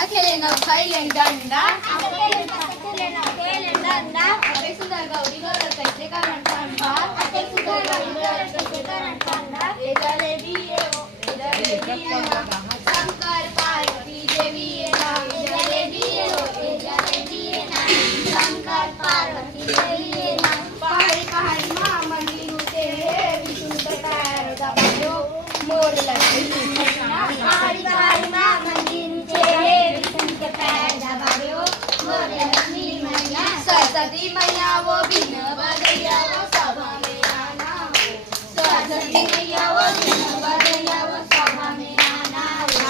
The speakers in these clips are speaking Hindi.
असं खेळेन खैलेन दंडा अते सुंदर गौरी गौर कैसे कारण ठंडा ए जलेबी ए ना शंकर पार्वती देवी ए ना जलेबी ए ना शंकर पार्वती देवी ए ना पहाड़ी पहाड़ी माँ मंदिर उते विष्णु के पैर दबायो मोर लगी पहाड़ी पहाड़ी माँ मंदिर उते विष्णु के पैर दबायो मोर लक्ष्मी मैया सरस्वती मैया वो बिन बजैया वो सभा में आना हो सरस्वती मैया वो बिन बजैया वो सभा में आना हो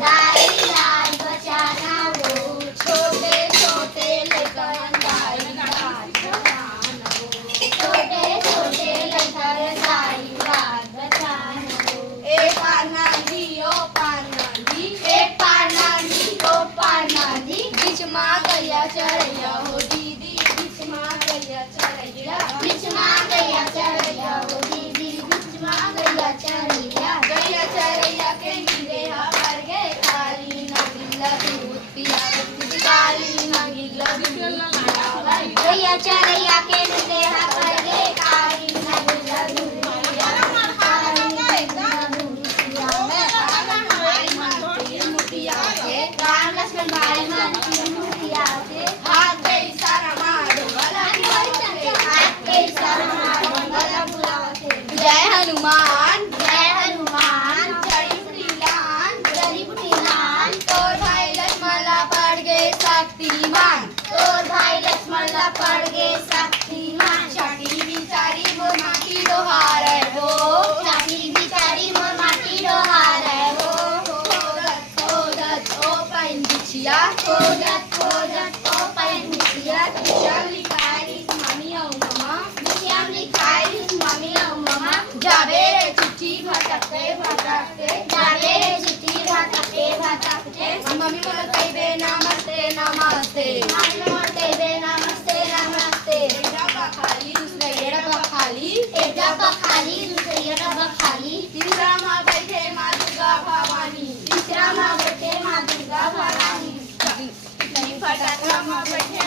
दाई लाज बचाना हो छोटे छोटे लेकर दाई लाज बचाना हो छोटे छोटे लेकर दाई लाज बचाना हो एक पाना दी ओ पाना दी एक पाना दी ओ पाना दी बीच माँ गैया चढ़ैया हो दीदी बीच माँ गैया चढ़ैया बीच माँ गैया चढ़ैया हो दीदी बीच माँ गैया चढ़ैया के नीरे पर गए काली नगीला दूध पिया काली नगीला दूध गैया चढ़ैया के नीरे पर गए काली नगीला दूध पिया काली नगीला दूध पिया में राम लक्ष्मण भाई मन मुखिया से हाथ पे इशारा मारो हाथ पे इशारा मारो गला बुलाते जय हनुमान जड़ी बुटी लान तोर भाई लक्ष्मण ला पड़ गए शक्तिमान तोर भाई लक्ष्मण ला पड़ गए शक्तिमान शाकी बिचारी मोर माटी डोहार है वो शाकी बिचारी मोर माटी डोहार है वो खोजत ओ पैन बिछिया खोजत ओ पैन बिछिया श्याम लिखाई मम्मी औ ममा श्याम लिखाई मम्मी औ ममा जाबे रे चिट्ठी भटकते जाबे रे चिट्ठी भटकते मम्मी मोर कहबे नमस्ते नमस्ते मम्मी मोर कहबे नमस्ते नमस्ते एक डब्बा खाली दूसरे ये डब्बा खाली एक डब्बा खाली दूसरे ये डब्बा खाली तीसरा माँ बैठे माँ दुर्गा भवानी तीसरा माँ बैठे माँ दुर्गा भवानी नहीं फटकता माँ बैठे